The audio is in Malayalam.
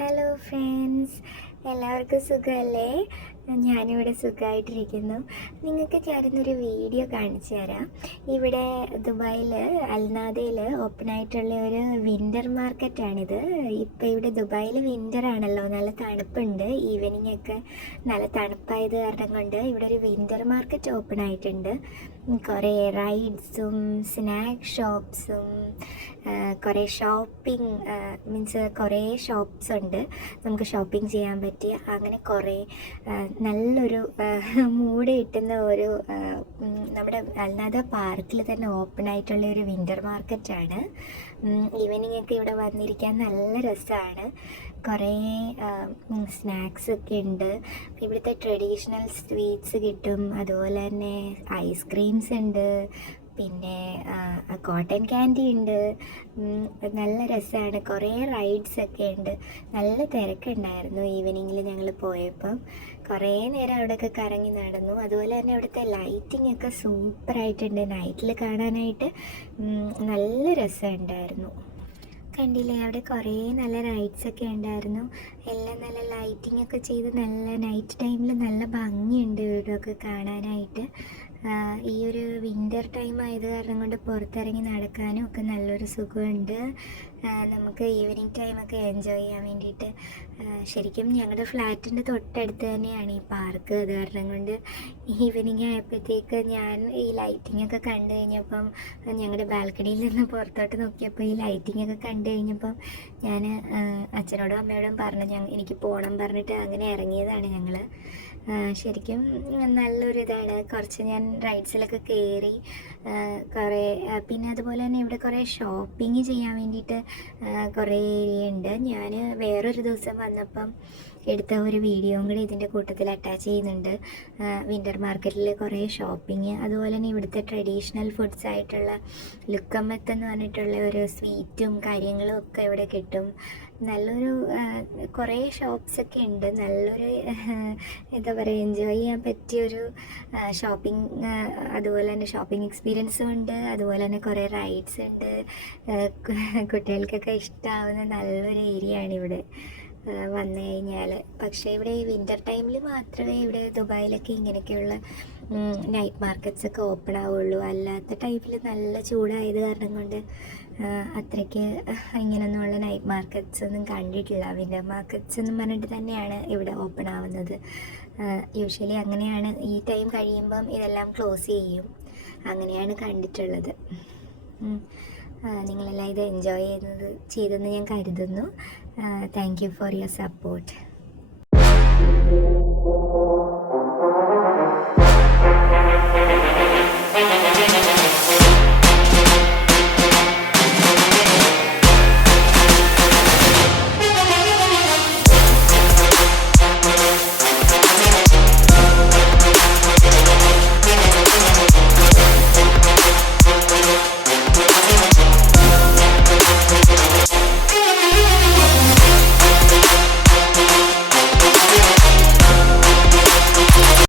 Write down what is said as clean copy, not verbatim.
ഹലോ ഫ്രണ്ട്സ്, എല്ലാവർക്കും സുഖമല്ലേ? ഞാനിവിടെ സുഖമായിട്ടിരിക്കുന്നു. നിങ്ങൾക്ക് ഞാനിന്നൊരു വീഡിയോ കാണിച്ചു തരാം. ഇവിടെ ദുബായിൽ അൽനാദയിൽ ഓപ്പൺ ആയിട്ടുള്ള ഒരു വിൻ്റർ മാർക്കറ്റാണിത്. ഇപ്പോൾ ഇവിടെ ദുബായിൽ വിൻ്റർ ആണല്ലോ, നല്ല തണുപ്പുണ്ട്. ഈവനിങ് ഒക്കെ നല്ല തണുപ്പായത് കാരണം കൊണ്ട് ഇവിടെ ഒരു വിൻ്റർ മാർക്കറ്റ് ഓപ്പൺ ആയിട്ടുണ്ട്. കുറേ റൈഡ്സും സ്നാക്ക് ഷോപ്സും കുറേ ഷോപ്പിംഗ് മീൻസ് കുറേ ഷോപ്സ് ഉണ്ട് നമുക്ക് ഷോപ്പിംഗ് ചെയ്യാൻ പറ്റിയ. അങ്ങനെ കുറേ നല്ലൊരു മൂഡ് കിട്ടുന്ന ഒരു നമ്മുടെ അൽനാദ പാർക്കിൽ തന്നെ ഓപ്പൺ ആയിട്ടുള്ള ഒരു വിൻ്റർ മാർക്കറ്റാണ്. ഈവനിങ് ഒക്കെ ഇവിടെ വന്നിരിക്കാൻ നല്ല രസമാണ്. കുറേ സ്നാക്സ് ഒക്കെ ഉണ്ട്. ഇവിടുത്തെ ട്രഡീഷണൽ സ്വീറ്റ്സ് കിട്ടും, അതുപോലെ തന്നെ ഐസ്ക്രീംസ് ഉണ്ട്, പിന്നെ കോട്ടൺ ക്യാൻഡി ഉണ്ട്. നല്ല രസമാണ്. കുറേ റൈഡ്സ് ഒക്കെ ഉണ്ട്. നല്ല തിരക്കുണ്ടായിരുന്നു ഈവനിങ്ങിൽ ഞങ്ങൾ പോയപ്പം. കുറേ നേരം അവിടെയൊക്കെ കറങ്ങി നടന്നു. അതുപോലെ തന്നെ അവിടുത്തെ ലൈറ്റിംഗ് ഒക്കെ സൂപ്പറായിട്ടുണ്ട്. നൈറ്റിൽ കാണാനായിട്ട് നല്ല രസമുണ്ടായിരുന്നു. കണ്ടില്ലേ, അവിടെ കുറേ നല്ല റൈഡ്സൊക്കെ ഉണ്ടായിരുന്നു. എല്ലാം നല്ല ലൈറ്റിംഗ് ഒക്കെ ചെയ്ത് നല്ല നൈറ്റ് ടൈമിൽ നല്ല ഭംഗിയുണ്ട് ഇവിടെയൊക്കെ കാണാനായിട്ട്. ഈ ഒരു വിൻ്റർ ടൈം ആയത് കാരണം കൊണ്ട് പുറത്തിറങ്ങി നടക്കാനും ഒക്കെ നല്ലൊരു സുഖമുണ്ട്. നമുക്ക് ഈവനിങ് ടൈമൊക്കെ എൻജോയ് ചെയ്യാൻ വേണ്ടിയിട്ട്. ശരിക്കും ഞങ്ങളുടെ ഫ്ലാറ്റിൻ്റെ തൊട്ടടുത്ത് തന്നെയാണ് ഈ പാർക്ക്. അത് കാരണം കൊണ്ട് ഈവനിങ് ആയപ്പോഴത്തേക്ക് ഞാൻ ഈ ലൈറ്റിംഗ് ഒക്കെ കണ്ടു കഴിഞ്ഞപ്പം ഞങ്ങളുടെ ബാൽക്കണിയിൽ നിന്ന് പുറത്തോട്ട് നോക്കിയപ്പോൾ ഈ ലൈറ്റിംഗ് ഒക്കെ കണ്ടു കഴിഞ്ഞപ്പം ഞാൻ അച്ഛനോടും അമ്മയോടും പറഞ്ഞു എനിക്ക് പോകണം പറഞ്ഞിട്ട് അങ്ങനെ ഇറങ്ങിയതാണ് ഞങ്ങൾ. ശരിക്കും നല്ലൊരു ഇതാണ്. കുറച്ച് ഞാൻ റൈഡ്സിലൊക്കെ കയറി കുറേ. പിന്നെ അതുപോലെ തന്നെ ഇവിടെ കുറേ ഷോപ്പിംഗ് ചെയ്യാൻ വേണ്ടിയിട്ട് കുറേ ഏരിയ ഉണ്ട്. ഞാൻ വേറൊരു ദിവസം വന്നപ്പം എടുത്ത ഒരു വീഡിയോയും കൂടി ഇതിൻ്റെ കൂട്ടത്തിൽ അറ്റാച്ച് ചെയ്യുന്നുണ്ട്. വിൻ്റർ മാർക്കറ്റിൽ കുറേ ഷോപ്പിംഗ്, അതുപോലെ തന്നെ ഇവിടുത്തെ ട്രഡീഷണൽ ഫുഡ്സ് ആയിട്ടുള്ള ലുക്കമ്മത്ത് എന്ന് പറഞ്ഞിട്ടുള്ള ഒരു സ്വീറ്റും കാര്യങ്ങളും ഒക്കെ ഇവിടെ കിട്ടും. നല്ലൊരു കുറേ ഷോപ്സൊക്കെ ഉണ്ട്. നല്ലൊരു എന്താ പറയുക, എൻജോയ് ചെയ്യാൻ പറ്റിയൊരു ഷോപ്പിംഗ്, അതുപോലെ തന്നെ ഷോപ്പിംഗ് എക്സ്പീരിയൻസും ഉണ്ട്. അതുപോലെ തന്നെ കുറേ റൈഡ്സ് ഉണ്ട്. കുട്ടികൾക്കൊക്കെ ഇഷ്ടമാവുന്ന നല്ലൊരു ഏരിയ ആണ് ഇവിടെ വന്നു കഴിഞ്ഞാൽ. പക്ഷേ ഇവിടെ ഈ വിൻ്റർ ടൈമിൽ മാത്രമേ ഇവിടെ ദുബായിലൊക്കെ ഇങ്ങനെയൊക്കെയുള്ള നൈറ്റ് മാർക്കറ്റ്സ് ഒക്കെ ഓപ്പൺ ആവുള്ളൂ. അല്ലാത്ത ടൈമിൽ നല്ല ചൂടായത് കാരണം കൊണ്ട് അത്രയ്ക്ക് ഇങ്ങനെയൊന്നുമുള്ള നൈറ്റ് മാർക്കറ്റ്സ് ഒന്നും കണ്ടിട്ടില്ല. വിൻ്റർ മാർക്കറ്റ്സ് എന്നും പറഞ്ഞിട്ട് തന്നെയാണ് ഇവിടെ ഓപ്പൺ ആവുന്നത്. യൂഷ്വലി അങ്ങനെയാണ്. ഈ ടൈം കഴിയുമ്പം ഇതെല്ലാം ക്ലോസ് ചെയ്യും. അങ്ങനെയാണ് കണ്ടിട്ടുള്ളത്. നിങ്ങളെല്ലാം ഇത് എൻജോയ് ചെയ്തെന്ന് ഞാൻ കരുതുന്നു. Thank you for your support.